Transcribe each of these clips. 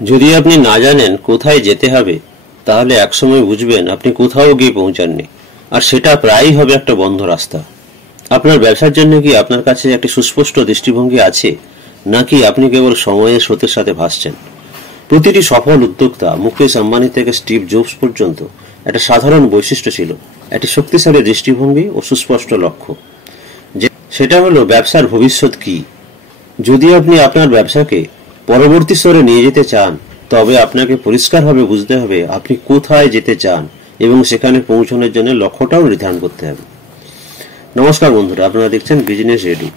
যদি আপনি না জানেন কোথায় যেতে হবে, তাহলে একসময় বুঝবেন আপনি কোথাও গিয়ে পৌঁছাননি, আর সেটা প্রায়ই হবে একটা বন্ধ রাস্তা। আপনার ব্যবসার জন্য কি আপনার কাছে একটি সুস্পষ্ট দৃষ্টিভঙ্গি আছে, নাকি আপনি কেবল সময়ের স্রোতের সাথে ভাসছেন? প্রতিটি সফল উদ্যোক্তা, মুকেশ আম্বানি থেকে স্টিভ জবস পর্যন্ত, একটা সাধারণ বৈশিষ্ট্য ছিল একটি শক্তিশালী দৃষ্টিভঙ্গি ও সুস্পষ্ট লক্ষ্য। সেটা হলো ব্যবসার ভবিষ্যৎ কি। যদি আপনি আপনার ব্যবসাকে পরবর্তী স্তরে নিয়ে যেতে চান, তবে আপনাকে পরিষ্কারভাবে বুঝতে হবে আপনি কোথায় যেতে চান এবং সেখানে পৌঁছানোর জন্য লক্ষ্যটাও নির্ধারণ করতে হবে। নমস্কার বন্ধুরা, আপনারা দেখছেন বিজনেস রেডি।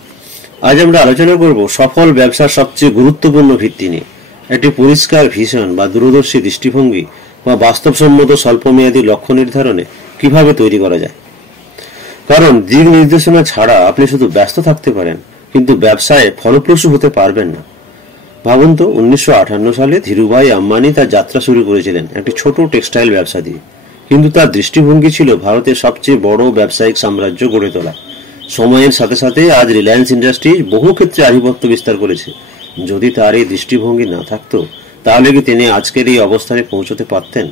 আজ আমরা আলোচনা করব সফল ব্যবসার সবচেয়ে গুরুত্বপূর্ণ ভিত্তি নিয়ে, একটি পরিষ্কার ভিশন বা দূরদর্শী দৃষ্টিভঙ্গি বা বাস্তবসম্মত স্বল্পমেয়াদী লক্ষ্য নির্ধারণে কিভাবে তৈরি করা যায়। কারণ দিক নির্দেশনা ছাড়া আপনি শুধু ব্যস্ত থাকতে পারেন, কিন্তু ব্যবসায় ফলপ্রসূ হতে পারবেন না। ভাবুন তো, 1958 সালে ধীরুভাই আম্বানি তার যাত্রা শুরু করেছিলেন একটি ছোট টেক্সটাইল ব্যবসা দিয়ে, কিন্তু তার দৃষ্টিভঙ্গি ছিল ভারতের সবচেয়ে বড় ব্যবসায়িক সাম্রাজ্য গড়ে তোলা। সময়ের সাথে সাথে আজ রিলায়েন্স ইন্ডাস্ট্রিজ বহু ক্ষেত্রে আধিপত্য বিস্তার করেছে। যদি তার এই দৃষ্টিভঙ্গি না থাকতো, তাহলে কি তিনি আজকের এই অবস্থানে পৌঁছতে পারতেন?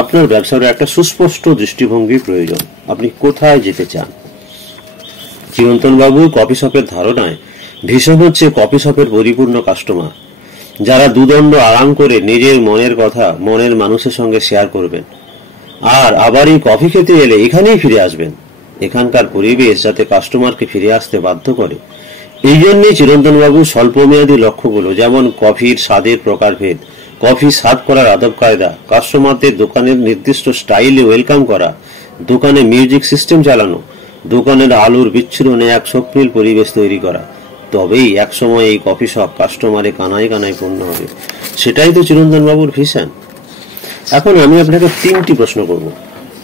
আপনার ব্যবসার একটা সুস্পষ্ট দৃষ্টিভঙ্গি প্রয়োজন। আপনি কোথায় যেতে চান? চিরন্তন বাবু কফি শপের ধারণায় ভীষণ হচ্ছে কফি শপের পরিপূর্ণ কাস্টমার, যারা দুদণ্ড আরাম করে নিজের মনের কথা মনের মানুষের সঙ্গে শেয়ার করবেন, আর আবার এই কফি খেতে এলে এখানেই ফিরে আসবেন। এখানকার পরিবেশ যাতে কাস্টমারকে ফিরে আসতে বাধ্য করে। এই জন্যই চিরন্তন বাবু স্বল্পমেয়াদী লক্ষ্যগুলো, যেমন কফির স্বাদের প্রকারভেদ, কফি সার্ভ করার আদব কায়দা, কাস্টমারদের দোকানের নির্দিষ্ট স্টাইলে ওয়েলকাম করা, দোকানে মিউজিক সিস্টেম চালানো, দোকানের আলোর বিচ্ছুরণে এক স্বপ্নিল পরিবেশ তৈরি করা, তবেই একসময় এই কফি শপ কাস্টমারে কানায় কানায় পূর্ণ হবে। সেটাই তো চিরন্তন বাবুর ভিশন। এখন আমি আপনাকে 3টি প্রশ্ন করব।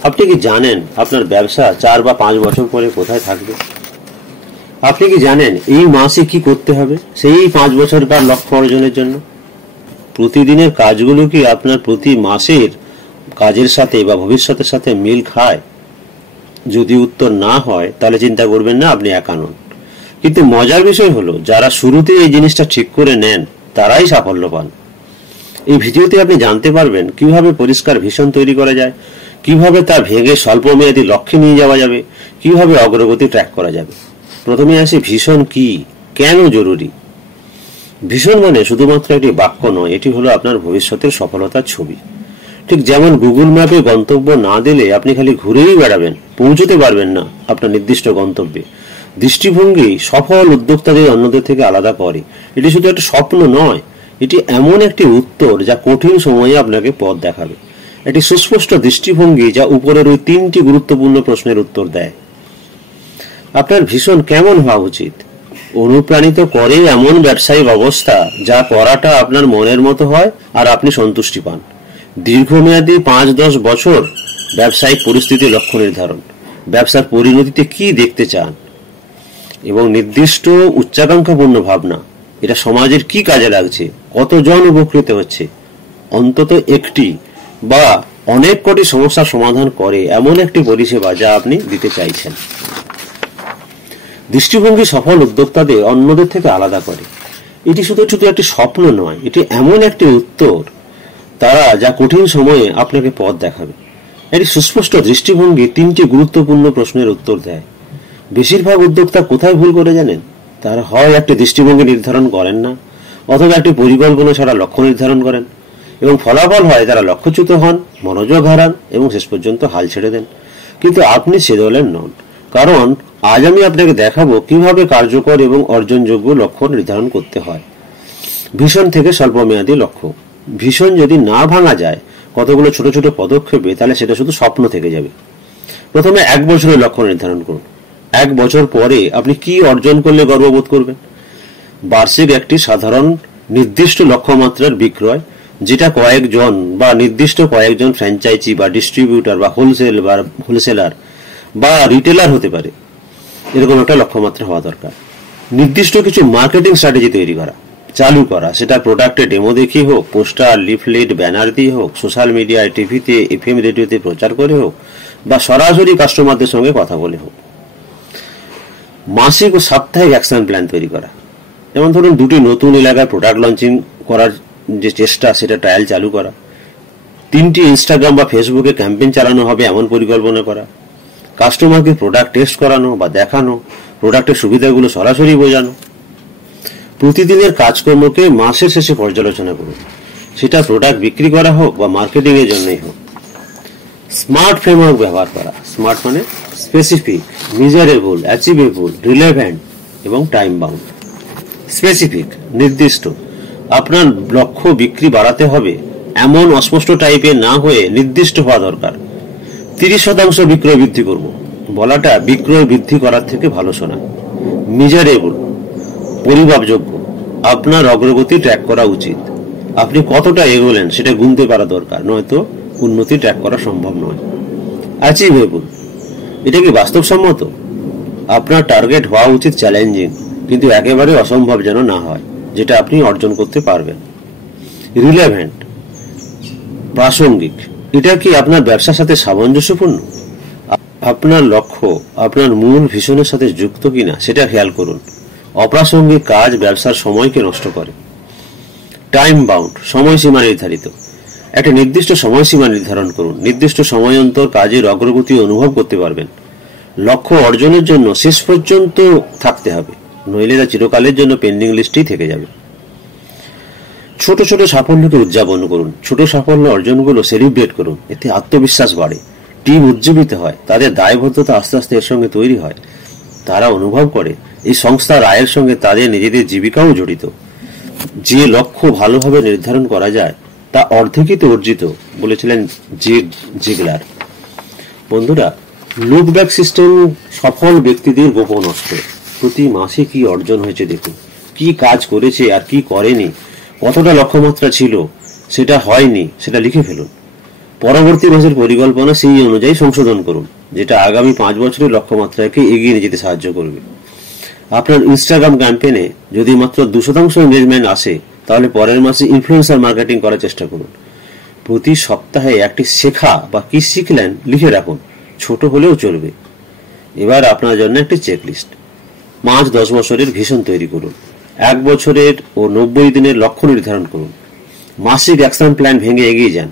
আপনি কি জানেন আপনার ব্যবসা 4 বা 5 বছর পরে কোথায় থাকবে? আপনি কি জানেন এই মাসে কি করতে হবে সেই 5 বছরকার লক্ষ্য অর্জনের জন্য? প্রতিদিনের কাজগুলো কি আপনার প্রতি মাসের কাজের সাথে বা ভবিষ্যতের সাথে মিল খায়? যদি উত্তর না হয়, তাহলে চিন্তা করবেন না, আপনি একা নন। কিন্তু মজার বিষয় হলো, যারা শুরুতে এই জিনিসটা ঠিক করে নেন তারাই সাফল্য পান। এই ভিডিওতে আপনি জানতে পারবেন কিভাবে পরিষ্কার ভিশন তৈরি করা যায়, কিভাবে তা ভেঙে স্বল্পমেয়াদী লক্ষ্যে নিয়ে যাওয়া যাবে, কিভাবে অগ্রগতি ট্র্যাক করা যাবে। প্রথমে আসি, ভিশন কি, কেন জরুরি? ভিশন মানে শুধুমাত্র একটি বাক্য নয়, এটি হলো আপনার ভবিষ্যতের সফলতার ছবি। ঠিক যেমন গুগল ম্যাপে গন্তব্য না দিলে আপনি খালি ঘুরেই বেড়াবেন, পৌঁছতে পারবেন না আপনার নির্দিষ্ট গন্তব্যে। দৃষ্টিভঙ্গি সফল উদ্যোক্তাদের অন্যদের থেকে আলাদা করে। এটি শুধু একটা স্বপ্ন নয়, এটি এমন একটি উত্তর যা কঠিন সময়ে আপনাকে পথ দেখাবে। একটি সুস্পষ্ট দৃষ্টিভঙ্গি যা উপরের ওই 3টি গুরুত্বপূর্ণ প্রশ্নের উত্তর দেয়। আপনার ভীষণ কেমন হওয়া উচিত? অনুপ্রাণিত করে এমন ব্যবসায়িক অবস্থা যা করাটা আপনার মনের মতো হয় আর আপনি সন্তুষ্টি পান। দীর্ঘমেয়াদী 5-10 বছর ব্যবসায়িক পরিস্থিতি লক্ষ্য নির্ধারণ, ব্যবসার পরিণতিতে কি দেখতে চান, এবং নির্দিষ্ট উচ্চাকাঙ্ক্ষাপূর্ণ ভাবনা, এটা সমাজের কি কাজে লাগছে, কতজন উপকৃত হচ্ছে, অন্তত একটি বা অনেক কোটি সমস্যার সমাধান করে এমন একটি পরিষেবা যা আপনি দিতে চাইছেন। দৃষ্টিভঙ্গি সফল উদ্যোক্তাদের অন্যদের থেকে আলাদা করে। এটি শুধু একটি স্বপ্ন নয়, এটি এমন একটি উত্তর তারা যা কঠিন সময়ে আপনাকে পথ দেখাবে। এটি সুস্পষ্ট দৃষ্টিভঙ্গি 3টি গুরুত্বপূর্ণ প্রশ্নের উত্তর দেয়। বেশিরভাগ উদ্যোক্তা কোথায় ভুল করে জানেন? তারা হয় একটি দৃষ্টিভঙ্গি নির্ধারণ করেন না, অথবা একটি পরিকল্পনা ছাড়া লক্ষ্য নির্ধারণ করেন, এবং ফলাফল হয় তারা লক্ষ্যচ্যুত হন, মনোযোগ হারান এবং শেষ পর্যন্ত হাল ছেড়ে দেন। কিন্তু আপনি সে দলের নন, কারণ আজ আমি আপনাকে দেখাবো কিভাবে কার্যকর এবং অর্জনযোগ্য লক্ষ্য নির্ধারণ করতে হয়। ভিশন থেকে স্বল্পমেয়াদী লক্ষ্য। ভিশন যদি না ভাঙা যায় কতগুলো ছোট ছোট পদক্ষেপে, তাহলে সেটা শুধু স্বপ্ন থেকে যাবে। প্রথমে 1 বছরের লক্ষ্য নির্ধারণ করুন। 1 বছর পরে আপনি কি অর্জন করলে গর্ববোধ করবেন? বার্ষিক একটি সাধারণ নির্দিষ্ট লক্ষ্যমাত্রার বিক্রয়, যেটা কয়েকজন বা নির্দিষ্ট কয়েকজন ফ্র্যাঞ্চাইজি বা ডিস্ট্রিবিউটর বা হোলসেলার বা রিটেলার হতে পারে, এরকম একটা লক্ষ্যমাত্রা হওয়া দরকার। নির্দিষ্ট কিছু মার্কেটিং স্ট্র্যাটেজি তৈরি করা, চালু করা, সেটা প্রোডাক্টের ডেমো দেখিয়ে হোক, পোস্টার, লিফলেট, ব্যানার দিয়ে হোক, সোশ্যাল মিডিয়ায়, টিভিতে, এফএম রেডিওতে প্রচার করে হোক, বা সরাসরি কাস্টমারদের সঙ্গে কথা বলে হোক। মাসিক ও সাপ্তাহিক অ্যাকশন প্ল্যান তৈরি করা, যেমন ধরুন 2টি নতুন এলাকায় প্রোডাক্ট লঞ্চিং করার যে চেষ্টা সেটা ট্রায়াল চালু করা, 3টি ইনস্টাগ্রাম বা ফেসবুকে ক্যাম্পেইন চালানো হবে এমন পরিকল্পনা করা, কাস্টমারকে প্রোডাক্ট টেস্ট করানো বা দেখানো, প্রোডাক্টের সুবিধাগুলো সরাসরি বোঝানো। প্রতিদিনের কাজকর্মকে মাসের শেষে পর্যালোচনা করুন, সেটা প্রোডাক্ট বিক্রি করা হোক বা মার্কেটিং এর জন্যই হোক। স্মার্ট ফ্রেমওয়ার্ক ব্যবহার করা, স্মার্ট মানে স্পেসিফিক, মেজারেবল, অ্যাচিভেবল, রিলেভেন্ট এবং টাইম বাউন্ড। স্পেসিফিক নির্দিষ্ট, আপনার লক্ষ্য বিক্রি বাড়াতে হবে এমন অস্পষ্ট টাইপের না হয়ে নির্দিষ্ট হওয়া দরকার। 30% বিক্রয় বৃদ্ধি করব বলাটা বিক্রয় বৃদ্ধি করার থেকে ভালো শোনায়। মেজারেবল পরিমাপযোগ্য, আপনার অগ্রগতি ট্র্যাক করা উচিত। আপনি কতটা এগোলেন সেটা গুনতে পারা দরকার, নয়তো উন্নতি ট্র্যাক করা সম্ভব নয়। অ্যাচিভেবল, এটা কি বাস্তবসম্মত? আপনার টার্গেট হওয়া উচিত চ্যালেঞ্জিং, কিন্তু একেবারে অসম্ভব যেন না হয়, যেটা আপনি অর্জন করতে পারবেন। রিলেভেন্ট প্রাসঙ্গিক, এটা কি আপনার ব্যবসার সাথে সামঞ্জস্যপূর্ণ? আপনার লক্ষ্য আপনার মূল ভিশনের সাথে যুক্ত কিনা সেটা খেয়াল করুন। অপ্রাসঙ্গিক কাজ ব্যবসার সময়কে নষ্ট করে। টাইম বাউন্ড সময়সীমা নির্ধারিত, একটা নির্দিষ্ট সময়সীমা নির্ধারণ করুন। নির্দিষ্ট সময় অন্তর কাজের অগ্রগতি অনুভব করতে পারবেন। লক্ষ্য অর্জনের জন্য শেষ পর্যন্ত থাকতে হবে, নইলে তা চিরকালের জন্য পেন্ডিং লিস্টেই থেকে যাবে। ছোট ছোট সাফল্যকে উদযাপন করুন, ছোট সাফল্য অর্জনগুলো সেলিব্রেট করুন, এতে আত্মবিশ্বাস বাড়ে, টিম উজ্জীবিত হয়, তাদের দায়বদ্ধতা আস্তে আস্তে এর সঙ্গে তৈরি হয়। তারা অনুভব করে এই সংস্থার আয়ের সঙ্গে তাদের নিজেদের জীবিকাও জড়িত। যে লক্ষ্য ভালোভাবে নির্ধারণ করা যায় তা অর্ধেকই তো অর্জিত, বলেছিলেন জিগলার। বন্ধুরা, লুকব্যাক সিস্টেম সফল ব্যক্তিদের গোপন অস্ত্র। প্রতি মাসে কি অর্জন হয়েছে দেখুন, কি কাজ করেছে আর কি করেনি, কতটা লক্ষ্যমাত্রা ছিল, সেটা হয়নি সেটা লিখে ফেলুন। পরবর্তী মাসের পরিকল্পনা সেই অনুযায়ী সংশোধন করুন, যেটা আগামী 5 বছরের লক্ষ্যমাত্রাকে এগিয়ে নিয়ে যেতে সাহায্য করবে। আপনার ইনস্টাগ্রাম ক্যাম্পেইনে যদি মাত্র 2% এনগেজমেন্ট আসে, তাহলে পরের মাসে ইনফ্লুয়েন্সার মার্কেটিং করার চেষ্টা করুন। প্রতি সপ্তাহে একটি শেখা বা কি শিখলেন লিখে রাখুন, ছোট হলেও চলবে। এবার আপনার জন্য একটি চেকলিস্ট। 5-10 বছরের ভিশন তৈরি করুন। 1 বছরের ও 90 দিনের লক্ষ্য নির্ধারণ করুন। মাসিক অ্যাকশন প্ল্যান ভেঙে এগিয়ে যান।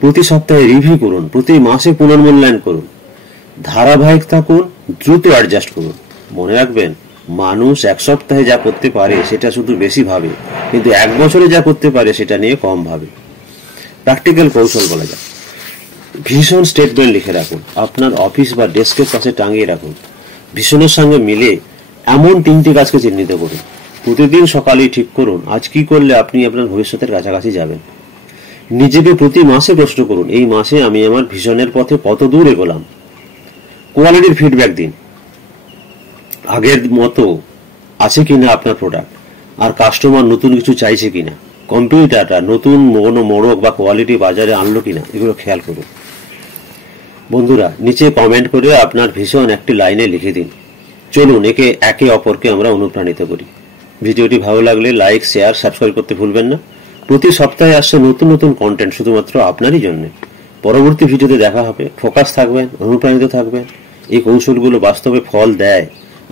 প্রতি সপ্তাহে রিভিউ করুন, প্রতি মাসে পুনর্মূল্যায়ন করুন। ধারাবাহিক থাকুন, দ্রুত অ্যাডজাস্ট করুন। মনে রাখবেন, মানুষ 1 সপ্তাহে যা করতে পারে সেটা শুধু বেশি ভাবে, কিন্তু 1 বছরে যা করতে পারে সেটা নিয়ে কম ভাবে। প্র্যাকটিক্যাল কৌশল বলা যায়। ভিশন স্টেটমেন্ট লিখে রাখুন, আপনার অফিস বা ডেস্কের পাশে টাঙিয়ে রাখুন। ভিশনের সঙ্গে মিলে এমন 3টি কাজকে চিহ্নিত করুন। প্রতিদিন সকালেই ঠিক করুন আজ কি করলে আপনি আপনার ভবিষ্যতের কাছাকাছি যাবেন। নিজেকে প্রতি মাসে প্রশ্ন করুন, এই মাসে আমি আমার ভিশনের পথে কত দূর এগোলাম। কোয়ালিটির ফিডব্যাক দিন, আগের মতো আছে কিনা আপনার প্রোডাক্ট, আর কাস্টমার নতুন কিছু চাইছে কিনা, কম্পিউটারটা নতুন মোড়ক বা কোয়ালিটি বাজারে আনলো কিনা, এগুলো খেয়াল করুন। বন্ধুরা, নিচে কমেন্ট করে আপনার ভিশন একটি লাইনে লিখে দিন। চলুন একে অপরকে আমরা অনুপ্রাণিত করি। ভিডিওটি ভালো লাগলে লাইক, শেয়ার, সাবস্ক্রাইব করতে ভুলবেন না। প্রতি সপ্তাহে আসছে নতুন নতুন কন্টেন্ট শুধুমাত্র আপনারই জন্য। পরবর্তী ভিডিওতে দেখা হবে। ফোকাস থাকবেন, অনুপ্রাণিত থাকবেন। এই কৌশলগুলো বাস্তবে ফল দেয়।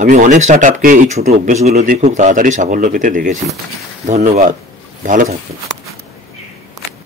আমি অনেক স্টার্টআপকে এই ছোট অভ্যেসগুলো দিয়ে খুব তাড়াতাড়ি সাফল্য পেতে দেখেছি। ধন্যবাদ, ভালো থাকবেন।